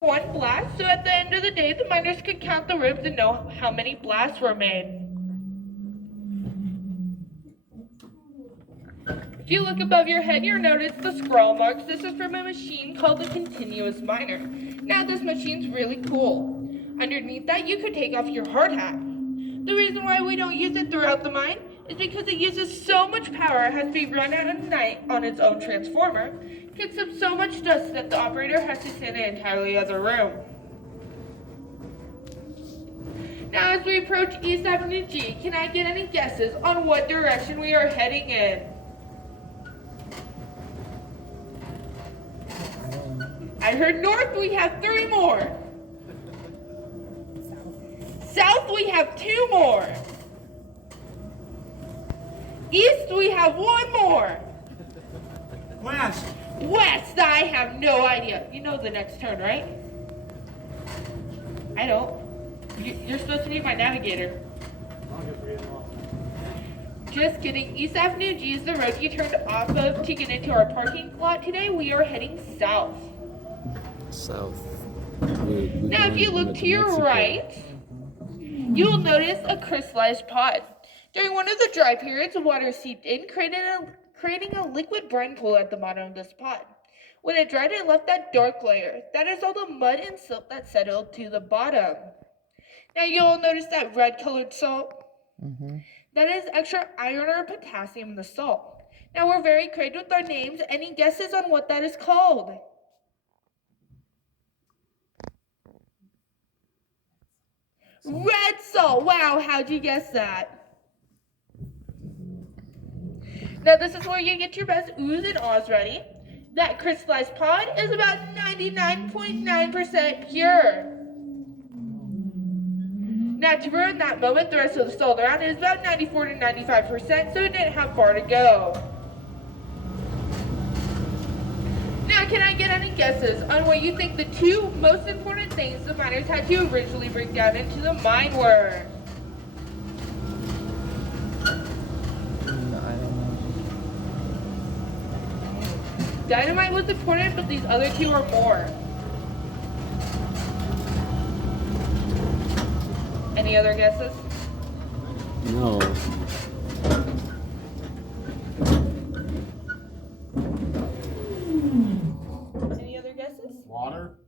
one blast, so at the end of the day, the miners could count the ribs and know how many blasts were made. If you look above your head, you'll notice the scroll marks. This is from a machine called the continuous miner. Now, this machine's really cool. Underneath that, you could take off your hard hat. The reason why we don't use it throughout the mine is because it uses so much power, it has to be run at night on its own transformer. It gets up so much dust that the operator has to sit in an entirely other room. Now, as we approach East Avenue G, can I get any guesses on what direction we are heading in? I heard north, we have 3 more. South, we have 2 more. East, we have 1 more. West. West, I have no idea. You know the next turn, right? I don't. You're supposed to be my navigator. Just kidding. East Avenue G is the road you turned off of to get into our parking lot today. We are heading south. South. Now, if you look to your right, you will notice a crystallized pod. During one of the dry periods, water seeped in, creating a liquid brine pool at the bottom of this pod. When it dried, it left that dark layer. That is all the mud and silt that settled to the bottom. Now, you'll notice that red-colored salt. That is extra iron or potassium in the salt. Now, we're very creative with our names. Any guesses on what that is called? Red salt. Wow, how'd you guess that? Now, this is where you get your best oohs and ahs ready. That crystallized pod is about 99.9% pure. Now, to ruin that moment, the rest of the salt around is about 94 to 95%, so it didn't have far to go. Now, can I get any guesses on what you think the 2 most important things the miners had to originally bring down into the mine were? I don't know. Dynamite was important, but these other 2 are more. Any other guesses? No. Any other guesses? Water.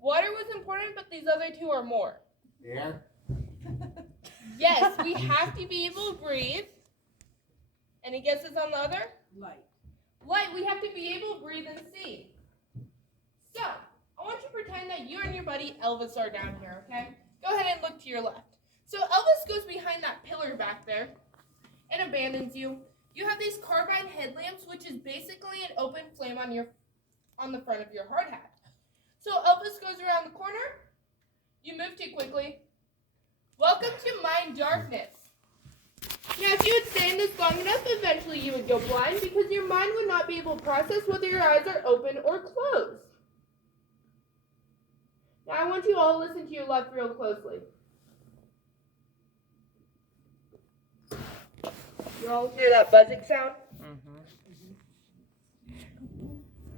Water was important, but these other 2 are more. Air. Yes, we have to be able to breathe. Any guesses on the other? Light. Light, we have to be able to breathe and see. So, I want you to pretend that you and your buddy Elvis are down here, okay? Go ahead and look to your left. So Elvis goes behind that pillar back there and abandons you. You have these carbide headlamps, which is basically an open flame on the front of your hard hat. So Elvis goes around the corner. You move too quickly. Welcome to mine darkness. Now, if you would stay in this long enough, eventually you would go blind because your mind would not be able to process whether your eyes are open or closed. Now, I want you all to listen to your left real closely. You all hear that buzzing sound?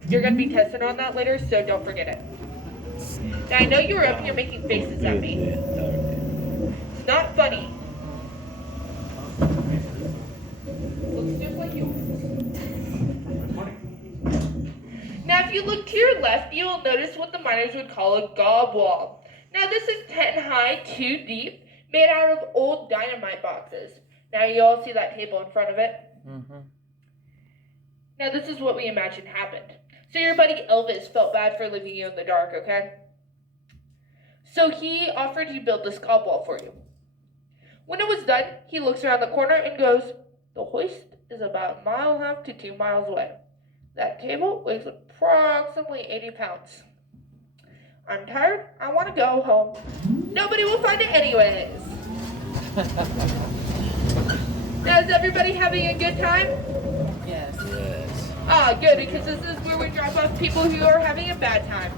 You're going to be tested on that later, so don't forget it. Now, I know you're up here making faces at me. It's not funny. Looks just like yours. Now, if you look to your left, you will notice what the miners would call a gob wall. Now, this is 10 high, 2 deep, made out of old dynamite boxes. Now, you all see that table in front of it? Now, this is what we imagined happened. So your buddy Elvis felt bad for leaving you in the dark, okay? So he offered to build this gob wall for you. When it was done, he looks around the corner and goes, the hoist is about 1.5 to 2 miles away. That table weighs approximately 80 pounds. I'm tired. I want to go home. Nobody will find it anyways. Now, is everybody having a good time? Yes. Yes. Ah, good, because this is where we drop off people who are having a bad time.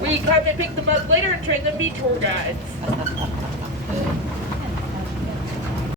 We come and pick them up later and train them to be tour guides.